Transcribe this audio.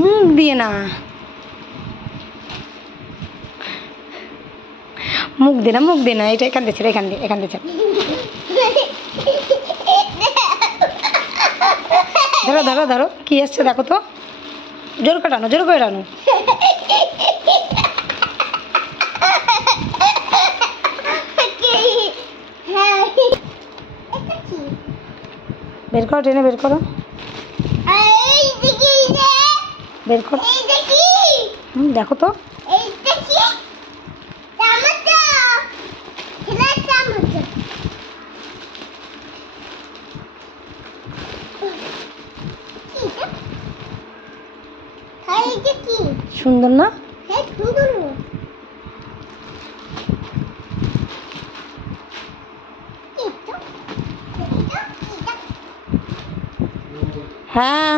মুখ দিয়ে না, মুখ দে না, মুখ দে না, এটা এখান দিয়ে, এখান দিয়ে, এখান দিয়ে। ধরো ধরো ধরো, কি এসছে দেখো তো, জোর করে টানো, জোর করে টানো। বের করো, টেনে বের করো, বের করো। দেখো তো, সুন্দর না? হ্যাঁ।